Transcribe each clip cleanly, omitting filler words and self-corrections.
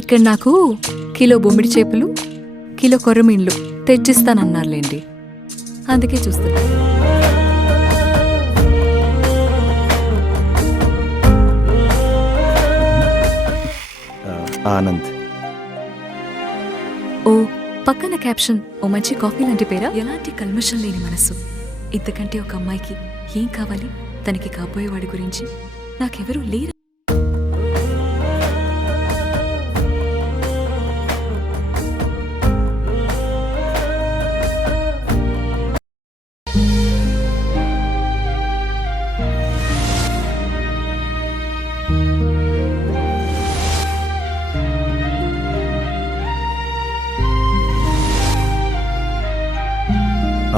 ఇక్కడ నాకు కిలో బొమ్మిడి చేపలు, కిలో కొర్రమీన్లు తెచ్చిస్తానన్నారులేండి. అందుకే చూస్తున్నా. ఆనంద్. ఓ పక్కన క్యాప్షన్ ఓ మంచి కాఫీ లాంటి పేరా? ఎలాంటి కల్మషం లేని మనసు. ఇంతకంటే ఒక అమ్మాయికి ఏం కావాలి? తనకి కాబోయేవాడి గురించి నాకెవరూ లేరు.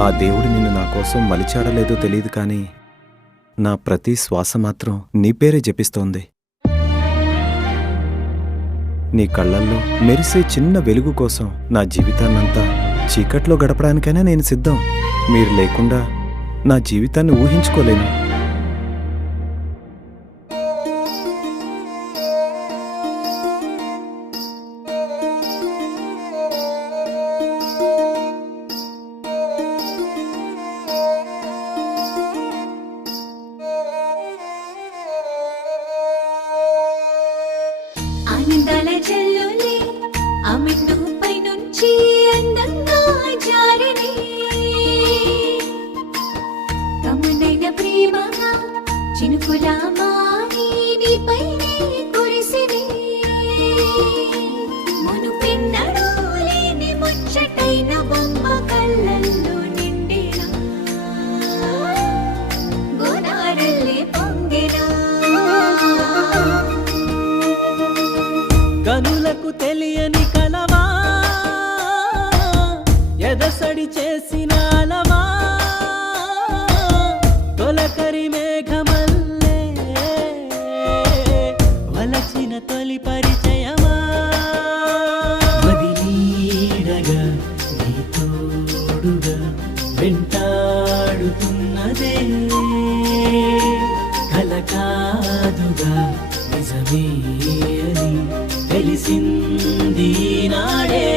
ఆ దేవుడు నిన్ను నా కోసం మలిచాడలేదో తెలియదు, కానీ నా ప్రతి శ్వాస మాత్రం నీ పేరే జపిస్తోంది. నీ కళ్ళల్లో మెరిసే చిన్న వెలుగు కోసం నా జీవితాన్నంతా చీకట్లో గడపడానికైనా నేను సిద్ధం. మీరు లేకుండా నా జీవితాన్ని ఊహించుకోలేను. ఆనందాల జల్లులే అమిట్టు పైనుంచి అందంగా జారినే, కమ్మనైన ప్రేమగా చినుకులా మారి నీపైనే కురిసినే, మునుపెన్నడూ లేని ముచ్చటైన బొమ్మ కళ్ళల్లో నిండేనా, గోదారల్లే పొంగెనా. కనులకు తెలియని కలవా, ఎదసడి చేసిన అలవా, తొలకరి మేఘమల్లే వలచిన తొలి పరిచయమా, మదిలీడగా నీ తోడుగా వెంటాడుతున్నదే, కలకాదుగా నిజమే అని తెలిసింది నాడే.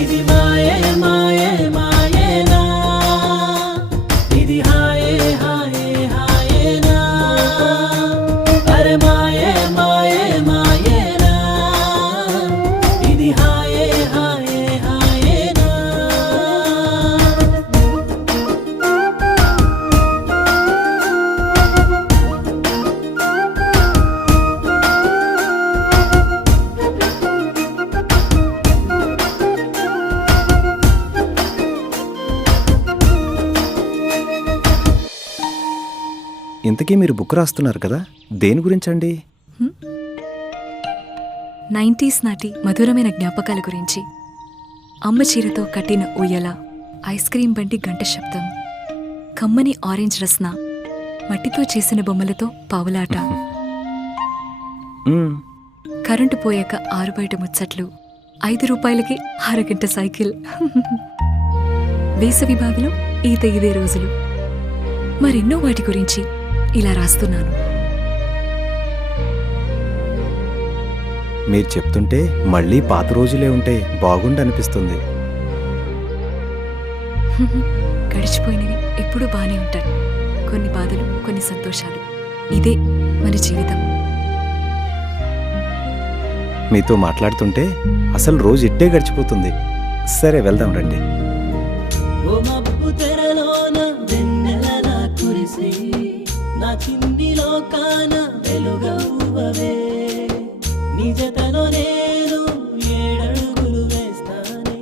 ఇది మాయే మాయే మాయేనా, ఇది హాయే హాయే హాయేనా, అరే మాయే మాయే మాయేనా, ఇది హాయే హాయే హాయేనా. ఇంతకీ మీరు బుక్ రాస్తున్నారు కదా, దేని గురించండి? 90s నాటి మధురమైన జ్ఞాపకాల గురించి. అమ్మ చీరతో కట్టిన ఉయ్యల, ఐస్ క్రీం బండి గంట శబ్దం, కమ్మని ఆరెంజ్ రస్న, మట్టితో చేసిన బొమ్మలతో పావులాట, కరెంటు పోయాక ఆరుబయట ముచ్చట్లు, 5 రూపాయలకి అరగంట సైకిల్, వేసవి బావిలో ఈత ఇదే రోజులు, మరెన్నో వాటి గురించి ఇలా రాస్తున్నాను. మీరు చెప్తుంటే మళ్ళీ పాత రోజులే ఉంటే బాగుండనిపిస్తుంది. గడిచిపోయినవి ఎప్పుడూ బానే ఉంటాయి. కొన్ని బాధలు, కొన్ని సంతోషాలు. ఇదే మన జీవితం. మీతో మాట్లాడుతుంటే అసలు రోజు ఇట్టే గడిచిపోతుంది. సరే వెళ్దాం రండి. ఓ మబ్బు తెరలోన వెన్నెలలా కురిసే, నా చిన్ని లోకాన వెలుగవ్వవే, నిజతలో నేను 7 అడుగులు వేస్తానే,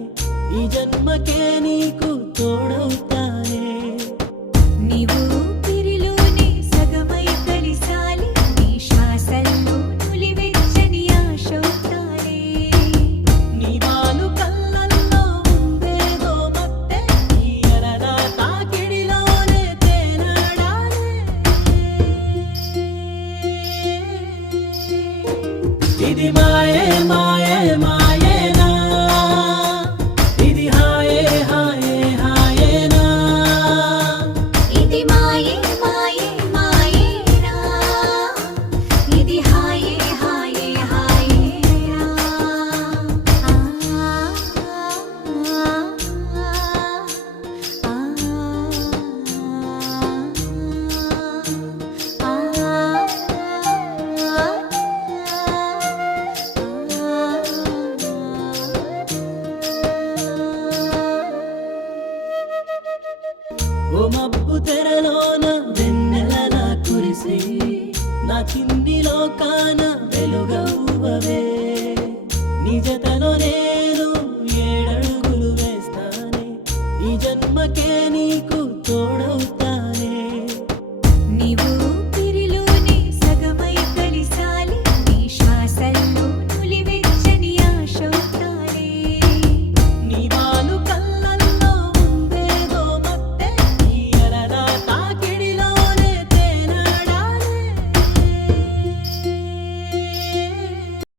ఈ జన్మకే నీకు తోడవుతానే. నీవు పిరిలోనే సగమై కలిసాలి, నీ శ్వాసల్లో నులివెచ్చని ఆశవుతానే, నీ వాలు కళ్ళల్లో ఉందేదో మత్తె, ఈ అలలా తాకిడిలోనే తేనాడాలే. ఇది మాయ ఓ మబ్బు తెరలోన వెన్నెలలా కురిసే నా చిన్ని లోకాన వెలుగవ్వవే నిజతలోనే